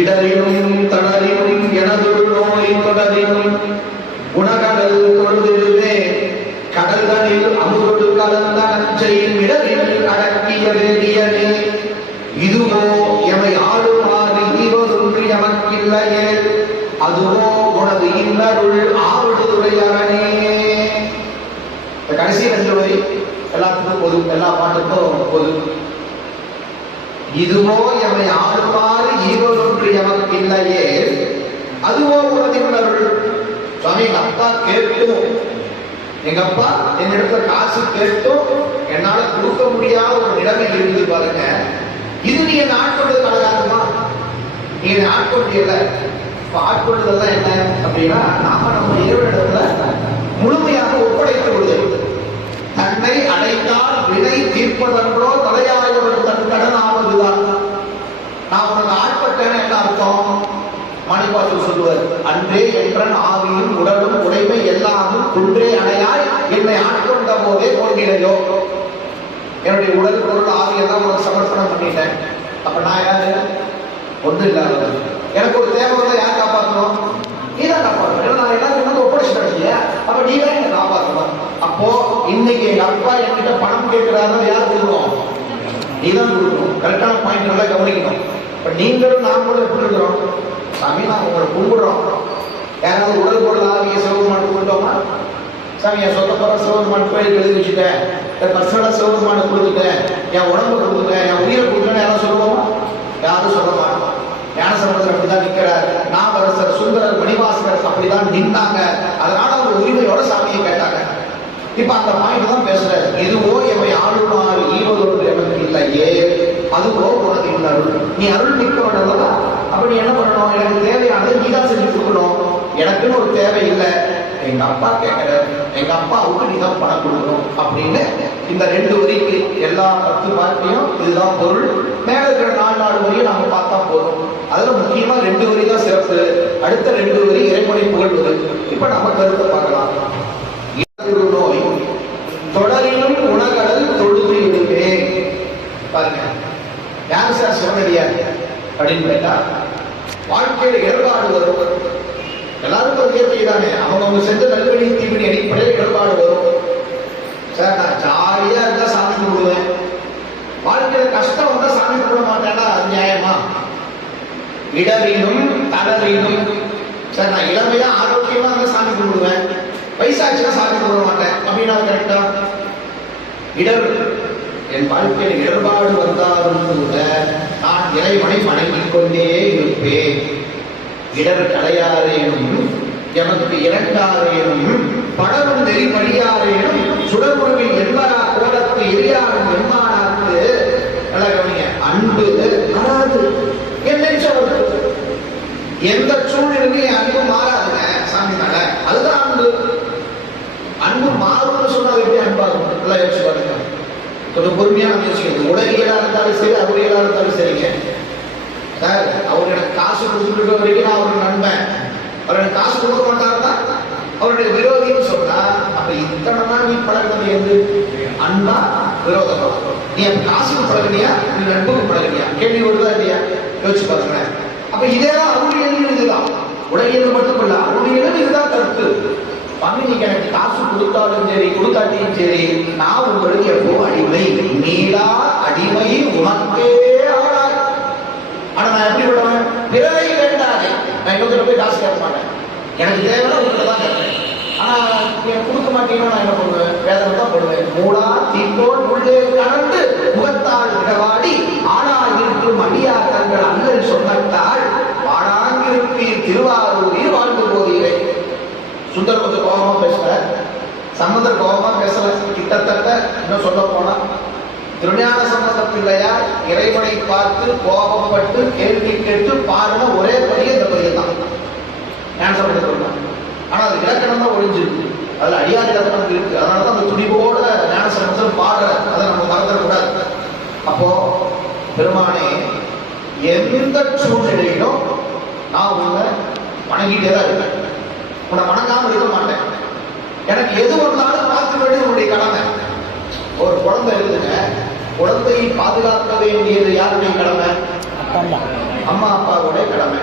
இடரிலும் தளரிலும் எனதொரு நோய் தொடரிலும் குணகடல் தொழுதிருவே கடல்களில் அமுதொடு கலந்த நஞ்சையின் இடரில் அடக்கிய வேதியனே இதுவோ எமை ஆளுமாறு ஈவதொன்று எமக்கில்லையே அதுவோ உனது இன்னருள் ஆவடுதுறையவனே. கடைசி 2 வரி எல்லாத்துக்கும் பொது, எல்லா பாட்டுக்கும் பொது. இதுவோ எமை ஆளுமாறு ஈவதொன்று எமக்கில்லையே அதுவோ உனது இன்னருள். சுவாமி, எங்க அப்பா கேட்டும், எங்க அப்பா என்னிடத்துல காசு கேட்டும் என்னால கொடுக்க முடியாத ஒரு நிலைமை இருந்து பாருங்க. இது நீ என்ன ஆட்கொண்டது கலகாரமா? நீ என்ன ஆட்கொண்டியல. இப்ப ஆட்கொண்டதெல்லாம் என்ன அப்படின்னா, நாம நம்ம இறைவனிடத்துல முழுமையாக ஒப்படைத்து விடுதல். தன்னை அடைத்தால் வினை தீர்ப்பதன்றோ தலையாயவர் தன் கடன் ஆவதுதான். நான் உனக்கு ஆட்பட்டேன்னு என்ன அர்த்தம்? மாணிப்பாசு சொல்லுவார், அன்றே என்றன் ஆவியும் உடலும் உடைமை எல்லாமும் குன்றே அடையாய் என்னை ஆட்கொண்ட போதே கொள்கிறையோ. என்னுடைய உடல் பொருள் ஆவியெல்லாம் உனக்கு சமர்ப்பணம் பண்ணிட்டேன். அப்ப நான் யாரு? ஒன்றும் இல்லாத. எனக்கு ஒரு தேவை வந்து யார் காப்பாற்றணும்? நீ தான் காப்பாற்றணும். நான் எல்லாத்தையும் ஒப்படைச்சிட்டேன் இல்லையா? அப்ப நீ தான் என்னை காப்பாற்றணும். அப்போ இன்னைக்கு எங்க அப்பா என்கிட்ட பணம் கேட்கிறாரு, யார் கொடுக்கணும்? நீ தான் கொடுக்கணும். கரெக்டான பாயிண்ட் நல்லா கவனிக்கணும். இப்ப நீங்களும் நாமளும் எப்படி இருக்கிறோம்? சாமி, நான் உங்களை கும்பிடுறோம். யாராவது உடல் பொருள் ஆவிய சிவபெருமானுக்கு கொடுத்தோமா? சாமி, என் சொந்த பொருள் சிவபெருமான் கோயிலுக்கு எழுதி வச்சுட்டேன், என் பர்சனலா சிவபெருமானுக்கு கொடுத்துட்டேன், என் உடம்பு கொடுத்துட்டேன், என் உயிரை கொடுத்துட்டேன்னு யாரும் சொல்லுவோமா? யாரும் சொல்ல மாட்டோம். ஞானசம்பந்தர் அப்படிதான் நிற்கிறார், நாவரசர், சுந்தரர், மணிவாசகர் அப்படிதான் நின்றாங்க. அதனால அவங்க உரிமையோட சாமியை கேட்டாங்க. இப்ப அந்த பாயிண்ட் தான் பேசுறாரு. இதுவோ எவை ஆளுமாறு ஈவதொன்று எனக்கு இல்லையே அதுவோ உனக்கு இன்னருள். நீ அருள் மிக்கவன் அல்லவா? அப்ப நீ என்ன பண்ணணும்? எனக்கு தேவையானது நீதான் செஞ்சு கொடுக்கணும். எனக்குன்னு ஒரு தேவை இல்லை, எங்க அப்பா கேட்கிற, எங்க அப்பாவுக்கு நீதான் பணம் கொடுக்கணும் அப்படின்னு இந்த 2 வரிக்கு எல்லா 10 பாட்டையும் இதுதான் பொருள். மேல இருக்கிற 4 வரியும் நாம பார்த்தா போதும். அதுல முக்கியமா 2 வரி தான் சிறப்பு. அடுத்த 2 வரி இறைவனை புகழ்வது. இப்ப நம்ம கருத்தை பார்க்கலாம். நோய் தொடரிலும் உணகடல் தொழுது இடுவே. பாருங்க, யார் சார் சிவனடியார் அப்படின்னு கேட்டா, வாழ்க்கையில இடர்பாடு வரும். எல்லாருக்கும் ஒரு இயற்கை தானே. அவங்க செஞ்ச நல்வழி தீவினை அடிப்படையில் இடர்பாடு வரும். சார், நான் ஜாலியா இருந்தா சாமி கும்பிடுவேன், வாழ்க்கையில கஷ்டம் வந்தா சாமி கும்பிட மாட்டேன்னா அது நியாயமா? இடரிலும் தளரிலும். சார், நான் இளமையா ஆரோக்கியமா இருந்தா சாமி கும்பிடுவேன், வயசாச்சுன்னா சாமி கும்பிட மாட்டேன் அப்படின்னா கரெக்டா? இடர், என் வாழ்க்கையில் இடர்பாடு வந்தாலும் கூட நான் இறைவனை வணங்கிக் கொண்டே இருப்பேன். இடர் களையாரேனும் எமக்கு இரண்டாரேனும் படரும் நெறி வழியாரேனும் சுடர்முழுவில் என்பரா கோலத்து எரியாரும் எம்மானாக்கு. நல்லா கவனிங்க, அன்பு வராது. எந்த சூழ்நிலையும் அன்பு மாறாதுங்க சாமி மேல. அதுதான் அன்பு. அன்பு மாறும்னு சொன்னா எப்படி அன்பாகும்? நல்லா யோசிச்சு பாருங்க. கொஞ்சம் பொறுமையா நம்ம யோசிக்கணும். உலகியலா இருந்தாலும் சரி, அருளியலா இருந்தாலும் சரிங்க. சார், அவர் எனக்கு காசு கொடுத்துட்டு வரைக்கும் நான் அவருக்கு நண்பன், அவர் எனக்கு காசு கொடுக்க மாட்டாருன்னா அவருடைய விரோதின்னு சொன்னா, அப்ப இத்தனை நாள் நீ பழகிறது எது? அன்பா விரோதமா? நீ அப்ப காசுக்கு பழகினியா, நீ நட்புக்கு பழகினியா? கேள்வி வருதா இல்லையா? யோசிச்சு பாருங்க. அப்ப இதேதான் அருளியல். இதுதான் உலகியல் மட்டுமல்ல, அருளியலும் இதுதான் கருத்து. பங்கு, நீங்க எனக்கு காசு கொடுத்தாலும் சரி கொடுக்காட்டியும் சரி, நான் உங்களுக்கு எப்போ அடிமை, நீலா அடிமை உனக்கே ஆளாய். ஆனா நான் எப்படி பண்ணுவேன்? பிறரை வேண்டாதே. நான் இன்னொரு போய் காசு கேட்க மாட்டேன், எனக்கு தேவையான உங்களை தான் கேட்பேன். ஆனா எனக்கு கொடுக்க மாட்டீங்கன்னா நான் என்ன பண்ணுவேன்? வேதனை தான் போடுவேன். மூடா தீட்டோடு உள்ளே கலந்து முகத்தால் இடவாடி ஆனா இருக்கும் அடியா தங்கள் அண்ணல் சொன்னத்தால் பாடாங்கிருப்பீர் திருவாரூரில் வாழ்ந்து போகிறே. சுந்தர் கொஞ்சம் கோபமா பேசுற, சம்பந்தர் கோபமா பேசல. கிட்டத்தட்ட இன்னும் சொல்ல போனா, திருஞான சம்பந்த பிள்ளையார் இறைவனை பார்த்து கோபப்பட்டு கேள்வி கேட்டு பாருங்க ஒரே படியே இந்த படியை தான் ஞான சம்பந்தர் சொல்றாங்க. ஆனா அது இலக்கணம் தான் ஒழிஞ்சிருக்கு, அதுல அடியார் இலக்கணம் இருக்கு. அதனாலதான் அந்த துணிவோட ஞான சம்பந்தர் பாடுற, அதை நம்ம மறந்துடக்கூடாது. அப்போ பெருமானே, எந்த சூழ்நிலையிலும் நான் உன்னை வணங்கிட்டே தான் இருக்கேன், உன்னை வணங்காம இருக்க மாட்டேன். எனக்கு எது வந்தாலும் பார்க்க வேண்டியது உன்னுடைய கடமை. ஒரு குழந்தை இருக்குங்க, குழந்தையை பாதுகாக்க வேண்டியது யாருடைய கடமை? தரல. அம்மா அப்பாவுடைய கடமை.